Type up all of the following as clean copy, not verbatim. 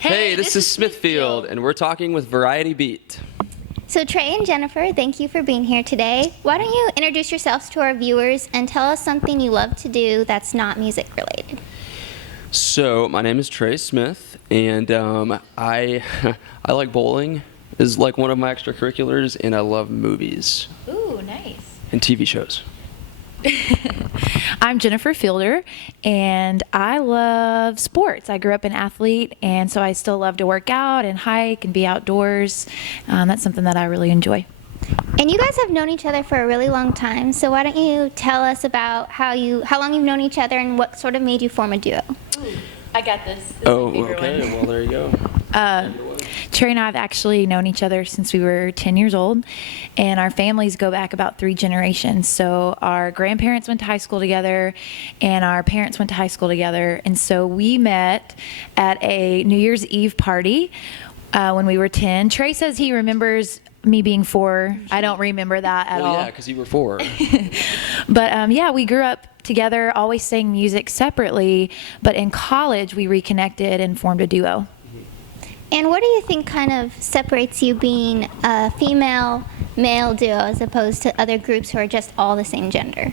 Hey, this is Smithfield, and we're talking with Variety Beat. So Trey and Jennifer, thank you for being here today. Why don't you introduce yourselves to our viewers and tell us something you love to do that's not music related? So, my name is Trey Smith, and I I like bowling. Is like one of my extracurriculars, and I love movies Ooh, nice. and TV shows. I'm Jennifer Fielder, and I love sports. I grew up an athlete, and so I still love to work out and hike and be outdoors. That's something that I really enjoy. And you guys have known each other for a really long time, so why don't you tell us about how long you've known each other and what sort of made you form a duo? Ooh, I got this. Oh, okay. Well, there you go. Trey and I have actually known each other since we were 10 years old, and our families go back about 3 generations. So our grandparents went to high school together, and our parents went to high school together. And so we met at a New Year's Eve party when we were 10. Trey says he remembers me being 4. I don't remember that at all. Yeah, because you were 4. But yeah, we grew up together, always sang music separately, but in college we reconnected and formed a duo. And what do you think kind of separates you being a female-male duo as opposed to other groups who are just all the same gender?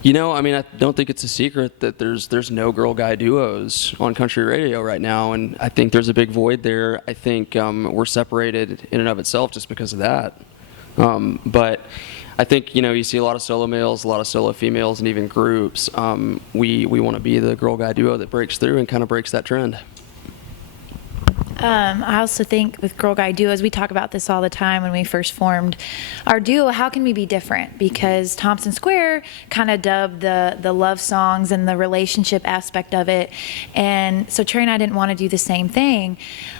You know, I mean, I don't think it's a secret that there's no girl-guy duos on country radio right now, and I think there's a big void there. I think we're separated in and of itself just because of that. But I think, you know, you see a lot of solo males, a lot of solo females, and even groups. We want to be the girl-guy duo that breaks through and kind of breaks that trend. I also think with Girl Guy Duos, we talk about this all the time when we first formed our duo, how can we be different? Because Thompson Square kind of dubbed the love songs and the relationship aspect of it. And so Trey and I didn't want to do the same thing.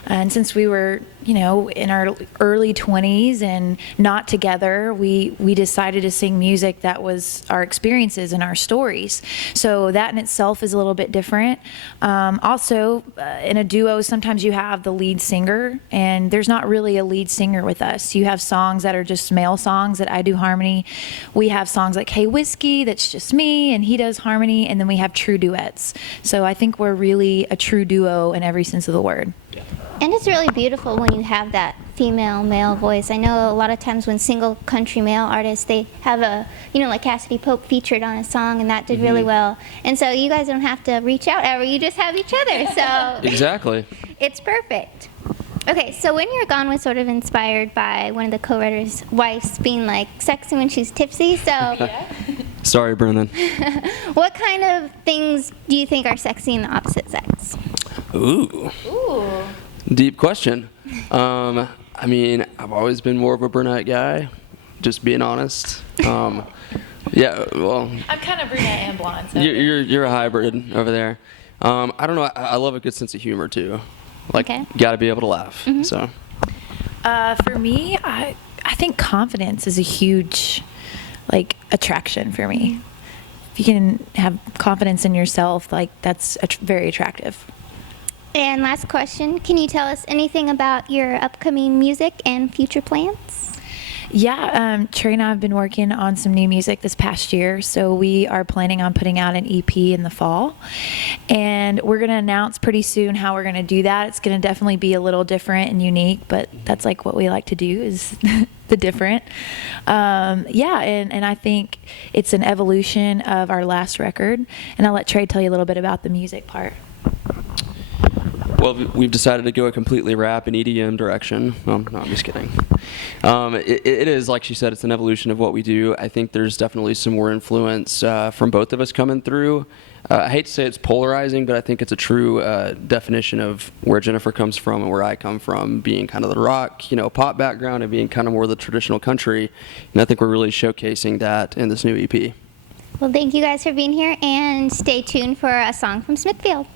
And since we were, you know, in our early 20s and not together, we decided to sing music that was our experiences and our stories. So that in itself is a little bit different. Also, in a duo, sometimes you have the lead singer, and there's not really a lead singer with us. You have songs that are just male songs that I do harmony. We have songs like Hey Whiskey, that's just me, and he does harmony, and then we have true duets. So I think we're really a true duo in every sense of the word. And it's really beautiful when you have that female-male voice. I know a lot of times when single country male artists, they have a, you know, like Cassidy Pope featured on a song, and that did really well. And so you guys don't have to reach out ever, you just have each other. So Exactly. it's perfect. Okay, so When You're Gone was sort of inspired by one of the co-writers' wives being like sexy when she's tipsy. So Sorry, Brendan. what kind of things do you think are sexy in the opposite sex? Ooh. Deep question. I mean, I've always been more of a brunette guy, just being honest. Yeah, well. I'm kind of brunette and blonde. So You're a hybrid over there. I don't know. I love a good sense of humor too. Like, Okay. got to be able to laugh. So. For me, I think confidence is a huge, like, attraction for me. If you can have confidence in yourself, like, that's very attractive. And last question, can you tell us anything about your upcoming music and future plans? Yeah, Trey and I have been working on some new music this past year, so we are planning on putting out an EP in the fall, and we're going to announce pretty soon how we're going to do that. It's going to definitely be a little different and unique, but that's like what we like to do is the different. Yeah, and I think it's an evolution of our last record, and I'll let Trey tell you a little bit about the music part. Well, we've decided to go a completely rap and EDM direction. Well, no, I'm just kidding. It is, like she said, it's an evolution of what we do. I think there's definitely some more influence from both of us coming through. I hate to say it's polarizing, but I think it's a true definition of where Jennifer comes from and where I come from, being kind of the rock, you know, pop background, and being kind of more the traditional country. And I think we're really showcasing that in this new EP. Well, thank you guys for being here, and stay tuned for a song from Smithfield.